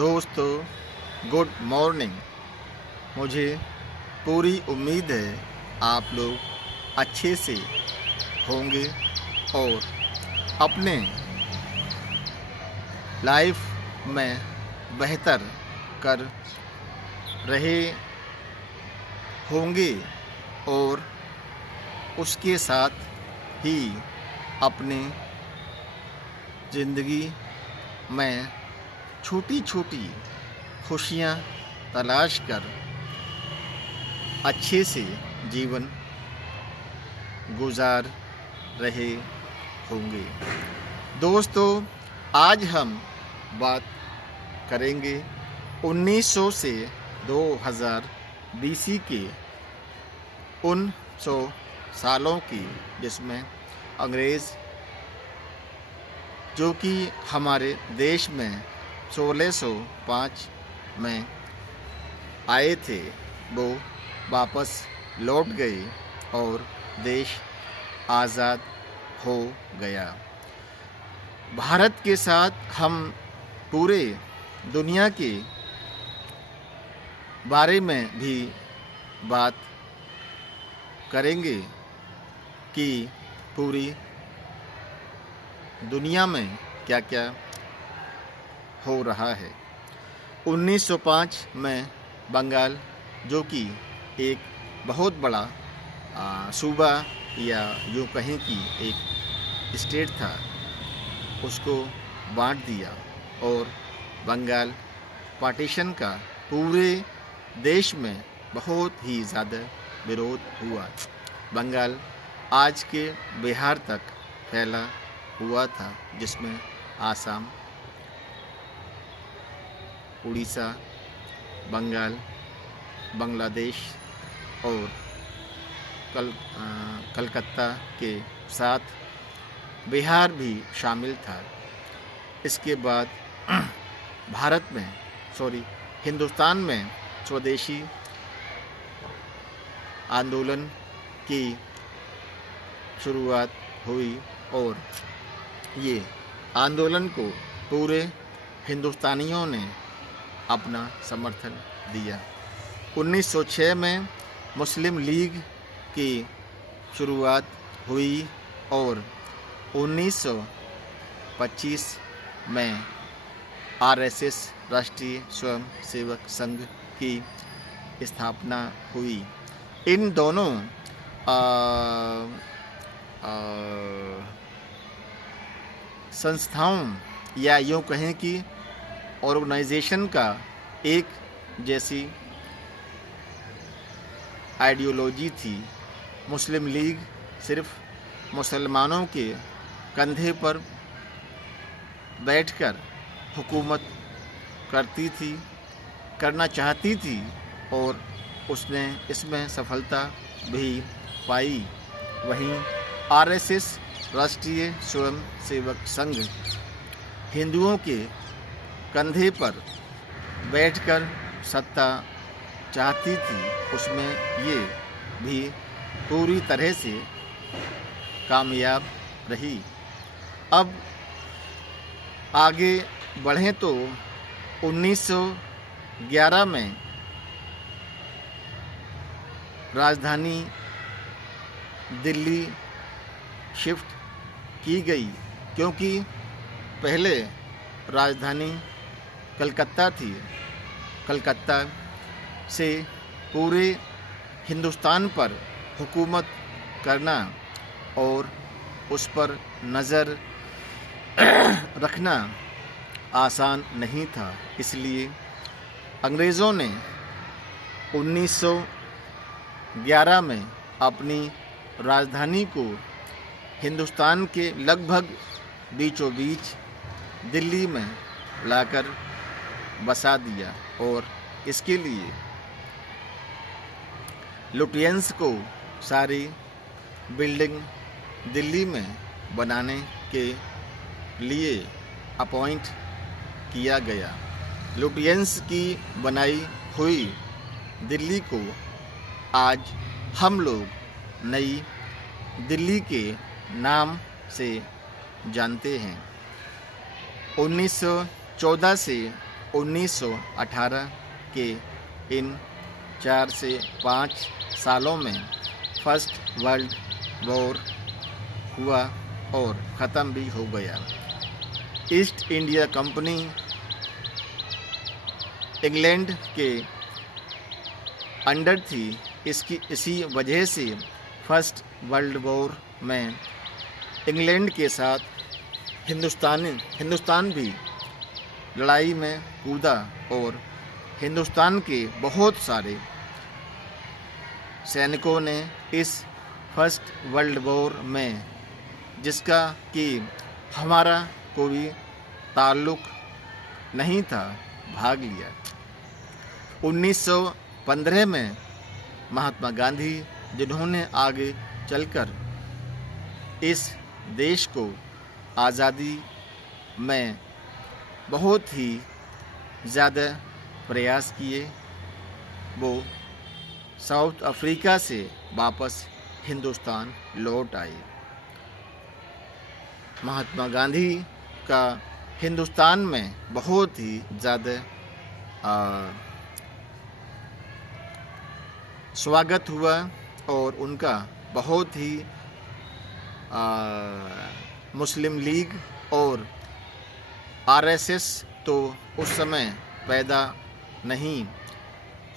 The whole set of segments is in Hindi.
दोस्तों गुड मॉर्निंग। मुझे पूरी उम्मीद है आप लोग अच्छे से होंगे और अपने लाइफ में बेहतर कर रहे होंगे और उसके साथ ही अपने ज़िंदगी में छोटी छोटी खुशियाँ तलाश कर अच्छे से जीवन गुजार रहे होंगे। दोस्तों आज हम बात करेंगे 1900 से 2000 BC के उन 100 सालों की जिसमें अंग्रेज़ जो कि हमारे देश में 1605 में आए थे वो वापस लौट गए और देश आज़ाद हो गया। भारत के साथ हम पूरे दुनिया के बारे में भी बात करेंगे कि पूरी दुनिया में क्या क्या हो रहा है। 1905 में बंगाल जो कि एक बहुत बड़ा सूबा या यूँ कहें कि एक स्टेट था, उसको बांट दिया और बंगाल पार्टीशन का पूरे देश में बहुत ही ज़्यादा विरोध हुआ। बंगाल आज के बिहार तक फैला हुआ था, जिसमें आसाम, उड़ीसा, बंगाल, बांग्लादेश और कलकत्ता के साथ बिहार भी शामिल था। इसके बाद हिंदुस्तान में स्वदेशी आंदोलन की शुरुआत हुई और ये आंदोलन को पूरे हिंदुस्तानियों ने अपना समर्थन दिया। 1906 में मुस्लिम लीग की शुरुआत हुई और 1925 में RSS राष्ट्रीय स्वयंसेवक संघ की स्थापना हुई। इन दोनों संस्थाओं या यूँ कहें कि ऑर्गेनाइजेशन का एक जैसी आइडियोलॉजी थी। मुस्लिम लीग सिर्फ मुसलमानों के कंधे पर बैठकर हुकूमत करना चाहती थी और उसने इसमें सफलता भी पाई। वहीं RSS राष्ट्रीय स्वयंसेवक संघ हिंदुओं के कंधे पर बैठकर सत्ता चाहती थी। उसमें ये भी पूरी तरह से कामयाब रही। अब आगे बढ़ें तो 1911 में राजधानी दिल्ली शिफ्ट की गई, क्योंकि पहले राजधानी कलकत्ता थी। कलकत्ता से पूरे हिंदुस्तान पर हुकूमत करना और उस पर नज़र रखना आसान नहीं था। इसलिए अंग्रेज़ों ने 1911 में अपनी राजधानी को हिंदुस्तान के लगभग बीचों बीच दिल्ली में लाकर बसा दिया और इसके लिए लुटियंस को सारी बिल्डिंग दिल्ली में बनाने के लिए अपॉइंट किया गया। लुटियंस की बनाई हुई दिल्ली को आज हम लोग नई दिल्ली के नाम से जानते हैं। 1914 से 1918 के इन 4 से 5 सालों में फर्स्ट वर्ल्ड वॉर हुआ और ख़त्म भी हो गया। ईस्ट इंडिया कंपनी इंग्लैंड के अंडर थी। इसी वजह से फर्स्ट वर्ल्ड वॉर में इंग्लैंड के साथ हिंदुस्तान भी लड़ाई में कूदा और हिंदुस्तान के बहुत सारे सैनिकों ने इस फर्स्ट वर्ल्ड वॉर में, जिसका कि हमारा कोई ताल्लुक़ नहीं था, भाग लिया। 1915 में महात्मा गांधी, जिन्होंने आगे चलकर इस देश को आज़ादी में बहुत ही ज़्यादा प्रयास किए, वो साउथ अफ्रीका से वापस हिंदुस्तान लौट आए। महात्मा गांधी का हिंदुस्तान में बहुत ही ज़्यादा स्वागत हुआ और उनका बहुत ही मुस्लिम लीग और आरएसएस तो उस समय पैदा नहीं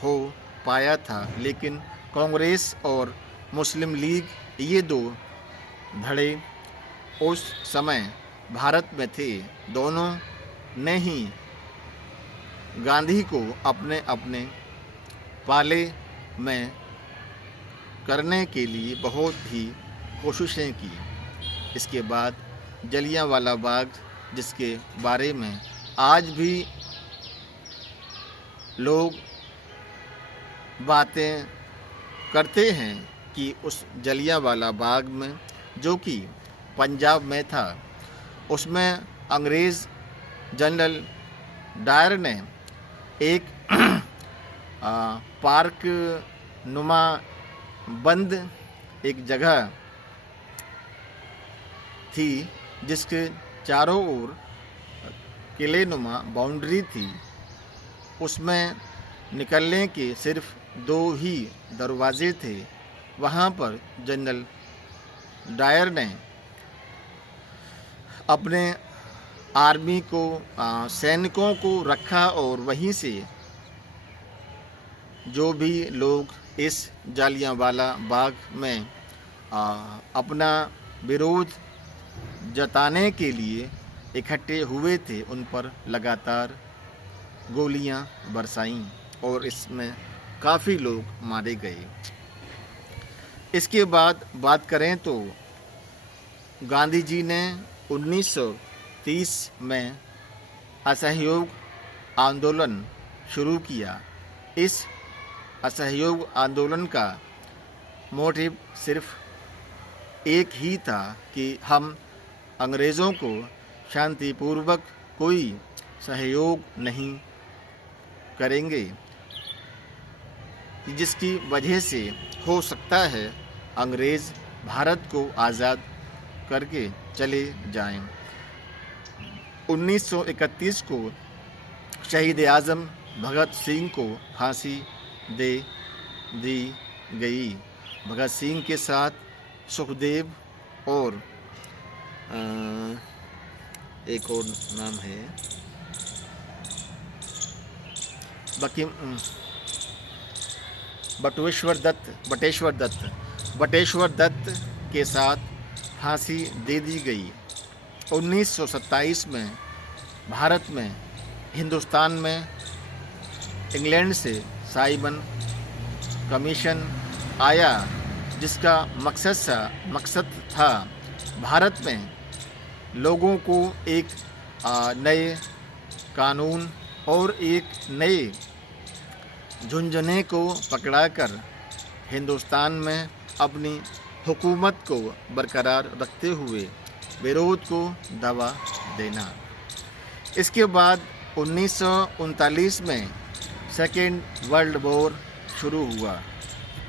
हो पाया था, लेकिन कांग्रेस और मुस्लिम लीग, ये दो धड़े उस समय भारत में थे। दोनों ने ही गांधी को अपने अपने पाले में करने के लिए बहुत ही कोशिशें की। इसके बाद जलियांवाला बाग, जिसके बारे में आज भी लोग बातें करते हैं कि उस जलियांवाला बाग में, जो कि पंजाब में था, उसमें अंग्रेज़ जनरल डायर ने एक पार्क नुमा बंद एक जगह थी, जिसके चारों ओर किले नुमा बाउंड्री थी। उसमें निकलने के सिर्फ 2 ही दरवाजे थे। वहाँ पर जनरल डायर ने अपने आर्मी को, सैनिकों को रखा और वहीं से जो भी लोग इस जलियांवाला बाग में अपना विरोध जताने के लिए इकट्ठे हुए थे, उन पर लगातार गोलियां बरसाईं और इसमें काफ़ी लोग मारे गए। इसके बाद बात करें तो गांधी जी ने 1930 में असहयोग आंदोलन शुरू किया। इस असहयोग आंदोलन का मोटिव सिर्फ एक ही था कि हम अंग्रेज़ों को शांतिपूर्वक कोई सहयोग नहीं करेंगे, जिसकी वजह से हो सकता है अंग्रेज़ भारत को आज़ाद करके चले जाएं। 1931 को शहीद आज़म भगत सिंह को फांसी दे दी गई। भगत सिंह के साथ सुखदेव और एक और नाम है बटेश्वर दत्त के साथ फांसी दे दी गई। 1927 में भारत में, हिंदुस्तान में इंग्लैंड से साइमन कमीशन आया, जिसका मकसद था भारत में लोगों को एक नए कानून और एक नए झुंझुने को पकड़ाकर हिंदुस्तान में अपनी हुकूमत को बरकरार रखते हुए विरोध को दबा देना। इसके बाद 1939 में सेकेंड वर्ल्ड वॉर शुरू हुआ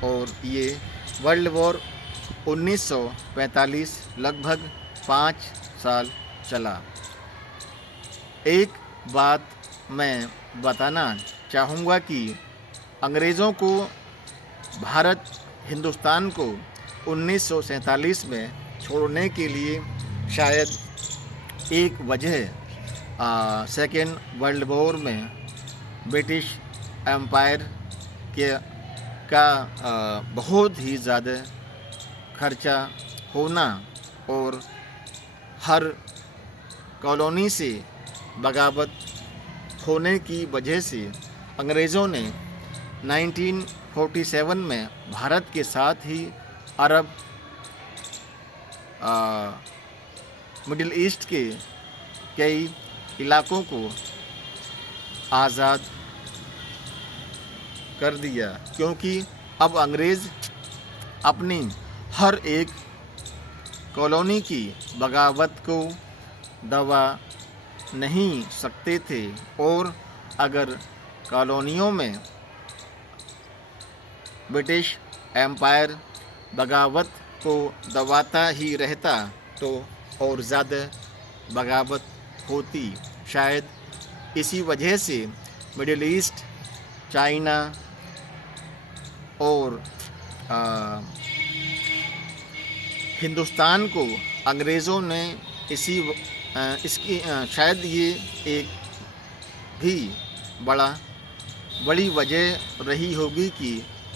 और ये वर्ल्ड वॉर 1945 लगभग 5 साल चला। एक बात मैं बताना चाहूँगा कि अंग्रेज़ों को भारत हिंदुस्तान को 1947 में छोड़ने के लिए शायद एक वजह सेकेंड वर्ल्ड वॉर में ब्रिटिश एम्पायर के का बहुत ही ज़्यादा खर्चा होना और हर कॉलोनी से बगावत होने की वजह से अंग्रेज़ों ने 1947 में भारत के साथ ही अरब मिडिल ईस्ट के कई इलाकों को आज़ाद कर दिया, क्योंकि अब अंग्रेज़ अपनी हर एक कॉलोनी की बगावत को दबा नहीं सकते थे, और अगर कॉलोनियों में ब्रिटिश एम्पायर बगावत को दबाता ही रहता तो और ज़्यादा बगावत होती। शायद इसी वजह से मिडिल ईस्ट, चाइना और हिंदुस्तान को अंग्रेज़ों ने इसकी शायद ये एक भी बड़ी वजह रही होगी कि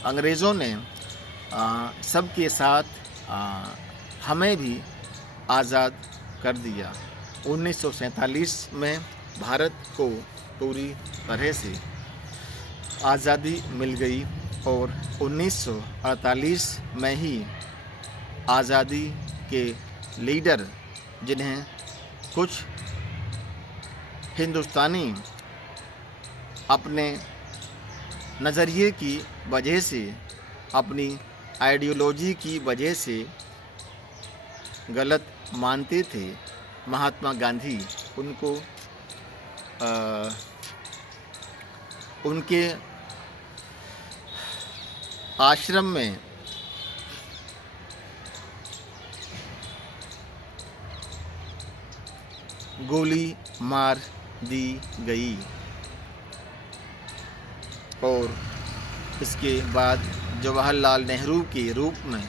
अंग्रेज़ों ने सबके साथ हमें भी आज़ाद कर दिया। 1947 में भारत को पूरी तरह से आज़ादी मिल गई और 1948 में ही आज़ादी के लीडर, जिन्हें कुछ हिंदुस्तानी अपने नज़रिए की वजह से, अपनी आइडियोलॉजी की वजह से गलत मानते थे, महात्मा गांधी उनको उनके आश्रम में गोली मार दी गई और इसके बाद जवाहरलाल नेहरू के रूप में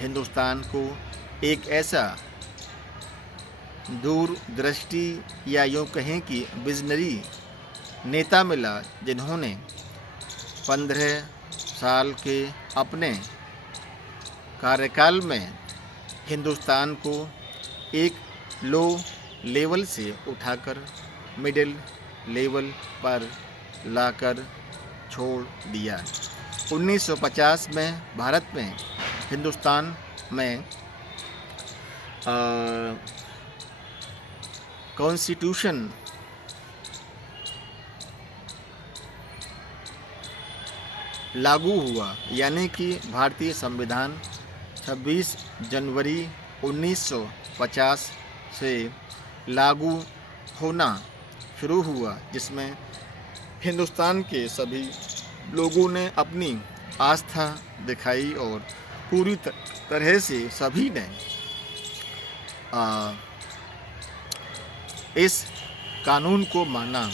हिंदुस्तान को एक ऐसा दूरदृष्टि या यूँ कहें कि विजनरी नेता मिला, जिन्होंने 15 साल के अपने कार्यकाल में हिंदुस्तान को एक लो लेवल से उठाकर मिडिल लेवल पर लाकर छोड़ दिया। 1950 में भारत में हिंदुस्तान में कॉन्स्टिट्यूशन लागू हुआ, यानी कि भारतीय संविधान 26 जनवरी 1950 से लागू होना शुरू हुआ, जिसमें हिंदुस्तान के सभी लोगों ने अपनी आस्था दिखाई और पूरी तरह से सभी ने इस कानून को माना।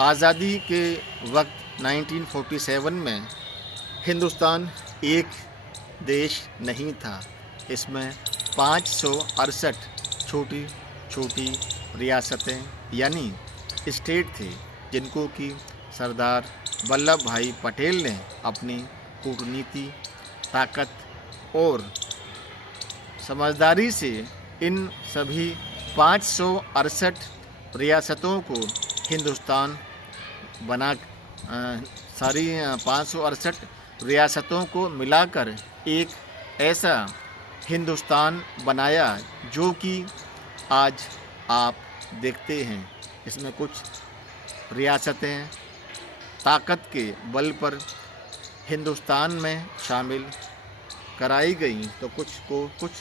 आज़ादी के वक्त 1947 में हिंदुस्तान एक देश नहीं था, इसमें 568 छोटी छोटी रियासतें यानी स्टेट थे, जिनको कि सरदार वल्लभ भाई पटेल ने अपनी कूटनीति, ताकत और समझदारी से इन सभी 568 रियासतों को हिंदुस्तान बना सारी 568 रियासतों को मिलाकर एक ऐसा हिंदुस्तान बनाया जो कि आज आप देखते हैं। इसमें कुछ रियासतें ताकत के बल पर हिंदुस्तान में शामिल कराई गई, तो कुछ को कुछ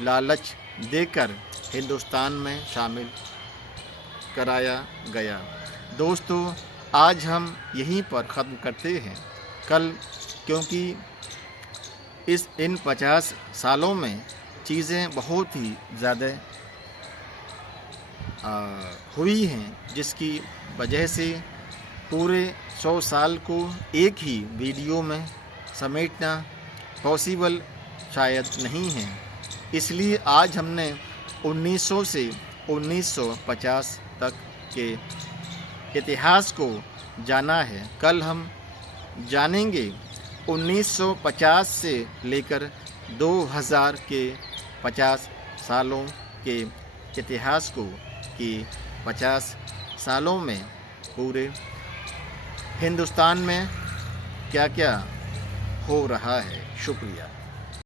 लालच देकर हिंदुस्तान में शामिल कराया गया। दोस्तों, आज हम यहीं पर ख़त्म करते हैं। कल, क्योंकि इन 50 सालों में चीज़ें बहुत ही ज़्यादा हुई हैं, जिसकी वजह से पूरे 100 साल को एक ही वीडियो में समेटना पॉसिबल शायद नहीं है। इसलिए आज हमने 1900 से 1950 तक के इतिहास को जाना है। कल हम जानेंगे 1950 से लेकर 2000 के 50 सालों के इतिहास को, कि 50 सालों में पूरे हिंदुस्तान में क्या क्या हो रहा है। शुक्रिया।